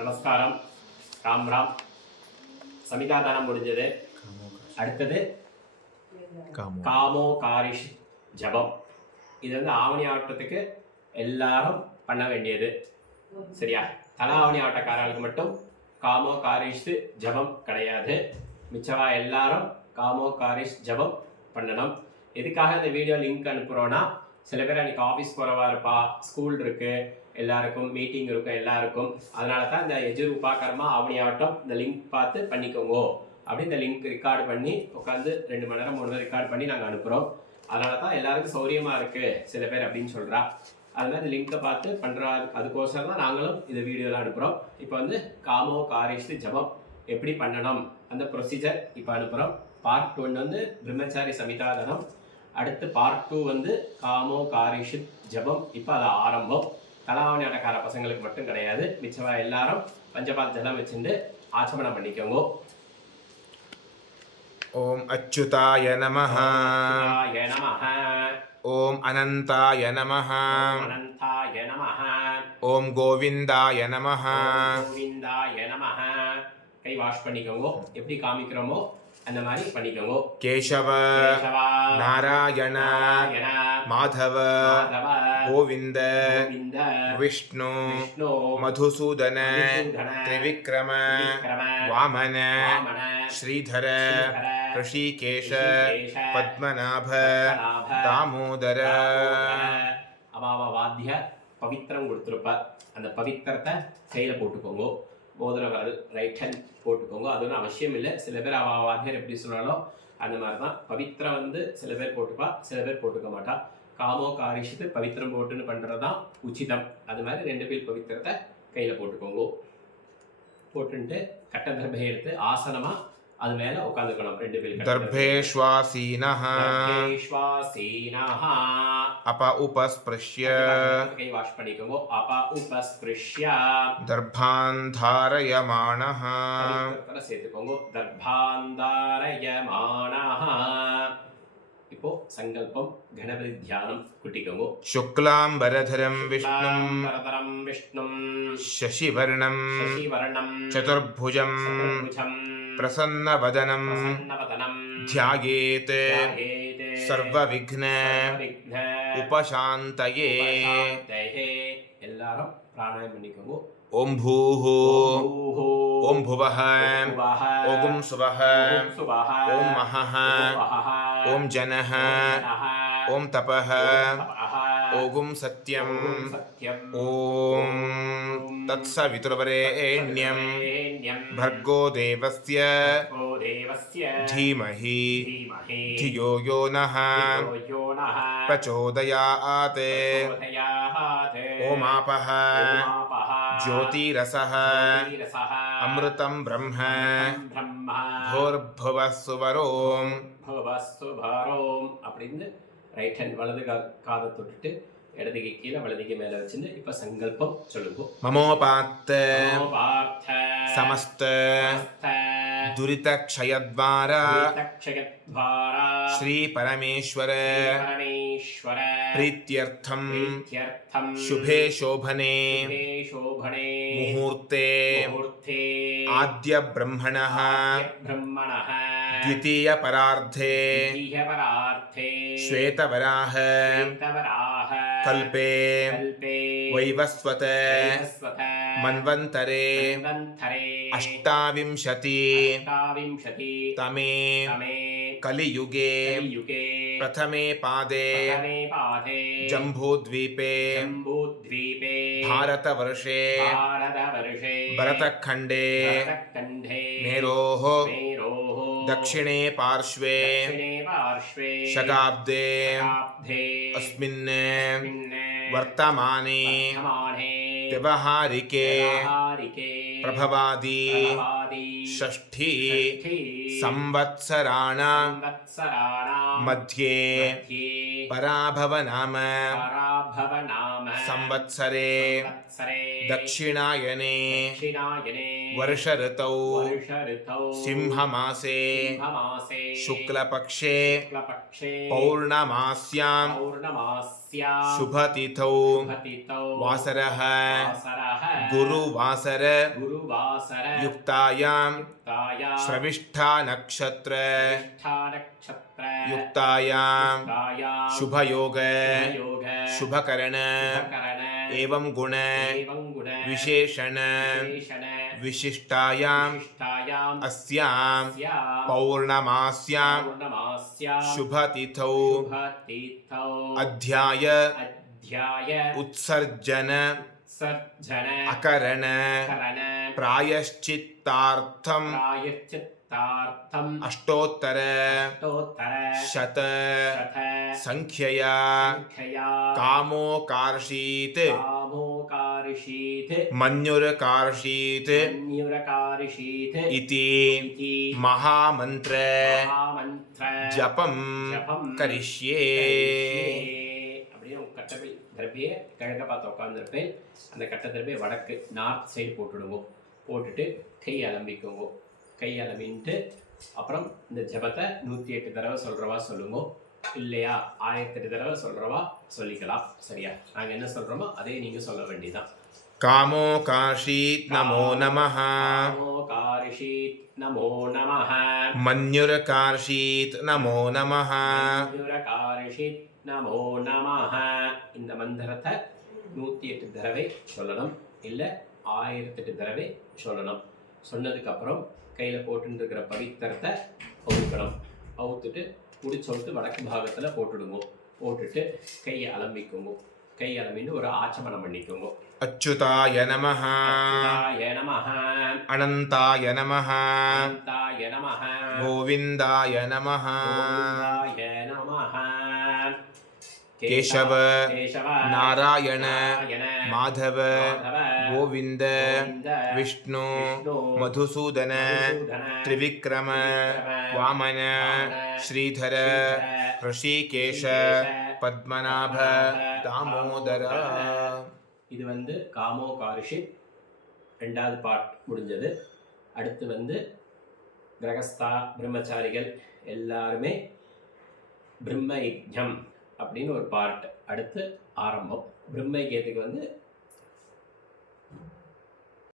நமஸ்காரம். ராம் ராம். சமிதா தானம் முடிஞ்சது. அடுத்தது காமோ காரிஷ் ஜபம். இது வந்து ஆவணி ஆவட்டத்துக்கு எல்லாரும் பண்ண வேண்டியது. சரியா? தலா ஆவணி ஆவட்டக்காரர்களுக்கு மட்டும் காமோ காரிஷ் ஜபம் கிடையாது. மிச்சவா எல்லாரும் காமோ காரிஷ் ஜபம் பண்ணணும். எதுக்காக இந்த வீடியோ லிங்க் அனுப்புகிறோன்னா, சில பேர் அன்றைக்கி ஆஃபீஸ் போகிறவா இருப்பா, ஸ்கூல் இருக்குது, எல்லாருக்கும் மீட்டிங் இருக்கும் எல்லாருக்கும். அதனால தான் இந்த எஜுரூபா கர்மா ஆவணி ஆவட்டம் இந்த லிங்க் பார்த்து பண்ணிக்கோங்க அப்படி இந்த லிங்க் ரெக்கார்டு பண்ணி உட்காந்து 2 மணி நேரம் 3 மணி நேரம் ரெக்கார்ட் பண்ணி நாங்கள் அனுப்புகிறோம். அதனால தான் எல்லாருக்கும் சௌரியமாக இருக்குது சில பேர் அப்படின்னு சொல்கிறா. அதனால் இந்த லிங்க்கை பார்த்து பண்ணுறா. அதுக்கோசரம் தான் நாங்களும் இந்த வீடியோலாம் அனுப்புகிறோம். இப்போ வந்து காமோ காரிஷ் ஜபம் எப்படி பண்ணணும் அந்த ப்ரொசீஜர் இப்போ அனுப்புகிறோம். பார்ட் 1 வந்து பிரம்மச்சாரி சமிதாதனம். அடுத்து பார்ட் 2 வந்து காமோ காரிஷ் ஜபம். இப்போ அது ஆரம்பம். தலாவணி ஆட்டக்கார பசங்களுக்கு மட்டும் கிடையாது. மிச்சவா எல்லாரும் பஞ்சபாத் ஜலம் வச்சுட்டு ஆச்சமனம் பண்ணிக்கோங்க. ஓம் அச்சுதாய நமஹ. ஓம் அனந்தாய நமஹ. ஓம் கோவிந்தாய நமஹ. கை வாஷ் பண்ணிக்கோங்க. எப்படி காமிக்கிறோமோ அந்த மாதிரி பண்ணிக்கோங்க. கேசவ நாராயண மாதவ கோவிந்த விஷ்ணு மதுசூதன திரிவிக்ரம வாமன ஸ்ரீதர ரிஷிகேஷ பத்மநாப தாமோதர. அவாவ வாத்திய பவித்திரம் கொடுத்துருப்பார். அந்த பவித்திரத்தை கையில் போட்டுக்கோங்க. மோதிர வரல் ரைட் ஹேண்ட் போட்டுக்கோங்க. அது ஒன்றும் அவசியம் இல்லை. சில பேர் வாத்தியர் எப்படி சொன்னாலும் அந்த மாதிரி தான். பவித்திரம் வந்து சில பேர் போட்டுப்பா, சில பேர் போட்டுக்க மாட்டா. காமோ காரிஷத்து பவித்திரம் போட்டுன்னு பண்ணுறது தான் உச்சிதம். அது மாதிரி 2 பேர் பவித்திரத்தை கையில் போட்டுக்கோங்க. போட்டுன்ட்டு கட்ட தர்பை எடுத்து ஆசனமாக அது மேலே உட்காந்துக்கணும். 2 பேர் தர்பேஷ்வாசீனஹ அப உபஸ்பிருஷ்ய கை வாஷ் பண்ணிக்கோங்க. அப உபஸ்பிருஷ்ய தர்பாந்தாரயமானஹ சேர்த்துக்கோங்க. தர்பாந்தாரயமானஹ. இப்போ சங்கல்பம் கணபதி தியானம் குட்டிக்கோங்க. சுக்லாம்பரதரம் விஷ்ணும் விஷ்ணும் சசிவர்ணம் சதுர்புஜம் பிரசன்னவதனம் த்யாயேத் சர்வவிக்ன உபசாந்தயே. எல்லாரும் பிராணாயம் பண்ணிக்கோங்க. ஓம் பூஹு ஓம் புவஹ ஓம் சுவஹ ஓம் மஹஹ ஓம் ஜனஹ ஓம் தபஹ ஓம் சத்யம் ஓம் தத்சவிதுர்வரேண்யம் भर्गो देवस्य धीमहि धियो यो नः प्रचोदयात्. ओमापः ज्योतिरसः अमृतं ब्रह्म भूर्भुवः सुवरोम्. அப்படின்னு ரைட் ஹேண்ட் வலது காதை தொட்டுட்டு இடதுக்கு கீழே வலதுக்கு மேலே வச்சுன்னு இப்போ சங்கல்பம் சொல்லுங்க. மமோபாத்த समस्त दुरित क्षयद्वारा श्री परमेश्वर प्रीत्यर्थम शुभे शोभने मुहूर्ते आद्य ब्रह्मणः द्वितीय परार्धे श्वेतवराह कल्पे वैवस्वत मन्वन्तरे अष्टाविंशति तमे कलियुगे प्रथमे पादे जम्बूद्वीपे भारतवर्षे भरतखण्डे मेरोः दक्षिणे पार्श्वे शताब्दे अस्मिन् वर्तमाने व्यवहारिके प्रभवादि षष्ठी संवत्सराणां मध्ये पराभव नाम संवत्सरे दक्षिणायने वर्ष ऋतौ सिंहमासे शुक्लपक्षे पौर्णमास्यां शुभतिथौ वासरः गुरुवासर युक्तायां श्रविष्ठा नक्षत्र युक्तायां शुभयोग शुभकरण एवं गुण विशेषण विशिष्टायां अस्यां पौर्णमास्यां शुभतिथौ अध्याय उत्सर्जन अकरण प्रायश्चित्तार्थं अष्टोत्तर शत संख्यया कामोकार्षीत् मन्युरकार्षीत् इति महामंत्र जपं करिष्ये. திரப்பியை கிழக்க பார்த்து உட்காந்துருப்பேன். அந்த கட்ட திரப்பியை வடக்கு நார்த் சைடு போட்டுடுங்க. போட்டுட்டு கை அலம்பிக்குங்க. கை அலம்பின்ட்டு அப்புறம் இந்த ஜபத்தை 108 தடவை சொல்கிறவா சொல்லுங்க. இல்லையா 1008 தடவை சொல்கிறவா சொல்லிக்கலாம். சரியா? நாங்கள் என்ன சொல்கிறோமோ அதே நீங்கள் சொல்ல வேண்டியதான். कामोकार्षीत् नमो नमः. कामोकार्षीत् नमो नमः. मन्युरकार्षीत् नमो नमः. मन्युरकार्षीत् நமோ நமஹ. இந்த மந்திரத்தை 108 தடவை சொல்லணும். இல்லை 1008 தடவை சொல்லணும். சொன்னதுக்கப்புறம் கையில் போட்டுன்னு இருக்கிற பவித்திரத்தை அவுக்கணும். அவுத்துட்டு முடிச்சொடுத்து வடக்கு பாகத்தில் போட்டுடுங்க. போட்டுட்டு கையை அலம்பிக்குங்க. கை அலம்பின்னு ஒரு ஆச்சமனம் பண்ணிக்கோங்க. அச்சுதாய நமஹ. அச்சுதாய நமஹ. அனந்தாய நமஹ. அனந்தாய நமஹ. கோவிந்தாய நமஹ. கோவிந்தாய நமஹ. केशव नारायण माधव गोविंद विष्णु मधुसूदन त्रिविक्रम वामन श्रीधर ऋषिकेश पद्मनाभ दामोदर. இது வந்து காமோகாரிஷித் ரெண்டாவது பார்ட் முடிஞ்சது. அடுத்து வந்து கிரகஸ்தா பிரம்மச்சாரிகள் எல்லாருமே பிரம்ம யஜ்ஞம் அப்படின்னு ஒரு பார்ட் அடுத்து ஆரம்பம். பிரம்ம யஜ்ஞத்துக்கு வந்து